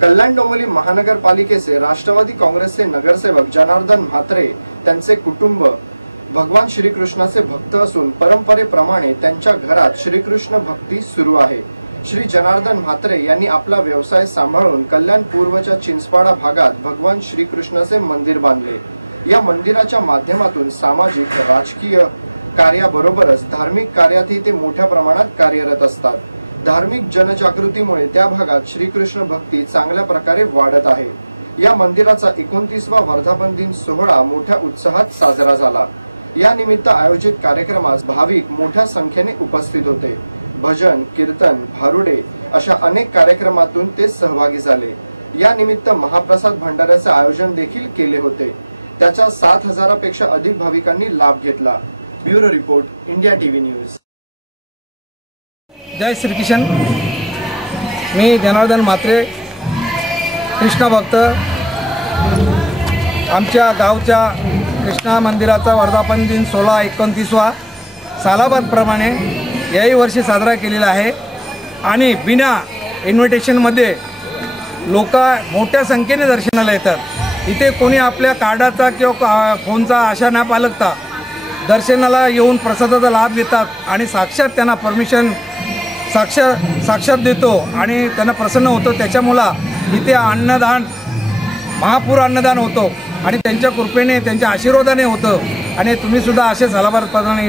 कल्याण डोंबिवली महानगरपालिकेचे राष्ट्रवादी काँग्रेसचे नगरसेवक जनार्दन म्हात्रे त्यांचे कुटुंब भगवान श्रीकृष्णाचे भक्त असून परंपरेप्रमाणे त्यांच्या घरात श्रीकृष्ण भक्ती सुरू आहे। श्री जनार्दन म्हात्रे यांनी आपला व्यवसाय सांभाळून कल्याण पूर्वच्या चिंचपाडा भागात भगवान श्रीकृष्णाचे मंदिर बांधले। या मंदिराच्या माध्यमातून सामाजिक राजकीय कार्याबरोबरच धार्मिक कार्यातही ते मोठ्या प्रमाणात कार्यरत असतात। धार्मिक जनजागृतीमुळे त्या भागात श्रीकृष्ण भक्ती चांगल्या प्रकारे वाढत आहे। या मंदिराचा 29वा वर्धापन दिन सोहळा मोठ्या उत्साहात साजरा झाला। या निमित्त आयोजित कार्यक्रमास भाविक मोठ्या संख्येने उपस्थित होते। भजन, कीर्तन, भारुडे अशा अनेक कार्यक्रमातून ते सहभागी झाले। या निमित्त महाप्रसाद भंडाऱ्याचे आयोजन देखील केले होते। त्याचा 7000 पेक्षा अधिक भाविकांनी लाभ घेतला। Bureau report, India TV news. जय श्री कृष्ण। मी जनार्दन म्हात्रे, कृष्ण भक्त। आमच्या गावच्या कृष्णा मंदिराचा वर्धापन दिन 16-29वा सालाबादप्रमाणे याही वर्षी साजरा केलेला आहे आणि बिना इन्व्हिटेशनमध्ये लोक मोठ्या संख्येने दर्शनाला येतात। इथे कोणी आपल्या कार्डाचा किंवा फोनचा आशा न बाळगता दर्शनाला येऊन प्रसादाचा लाभ घेतात आणि साक्षात त्यांना परमिशन साक्षात देतो आणि त्यांना प्रसन्न होतो। त्याच्यामुळे इथे अन्नदान, महापूर अन्नदान होतो आणि त्यांच्या कृपेने, त्यांच्या आशीर्वादाने होतं। आणि तुम्ही सुद्धा असे सालाबादप्रमाणे